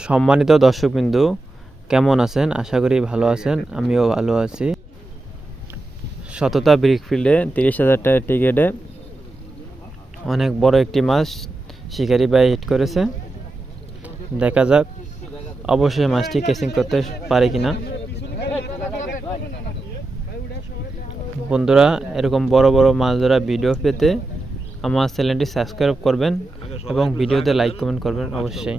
সম্মানিত দর্শকবিন্দু, কেমন আছেন? আশা করি ভালো আছেন, আমিও ভালো আছি। শততা ব্রিকফিল্ডে তিরিশ হাজার টাকার টিকিটে অনেক বড় একটি মাছ শিকারি ভাই হিট করেছে। দেখা যাক, অবশ্যই মাছটি কেসিং করতে পারে কিনা। বন্ধুরা, এরকম বড় বড় মাছ ধরা ভিডিও পেতে আমার চ্যানেলটি সাবস্ক্রাইব করবেন এবং ভিডিওতে লাইক কমেন্ট করবেন অবশ্যই।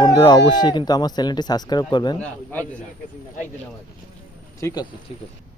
বন্ধুরা অবশ্যই কিন্তু আমার চ্যানেলটি সাবস্ক্রাইব করবেন ঠিক আছে ঠিক আছে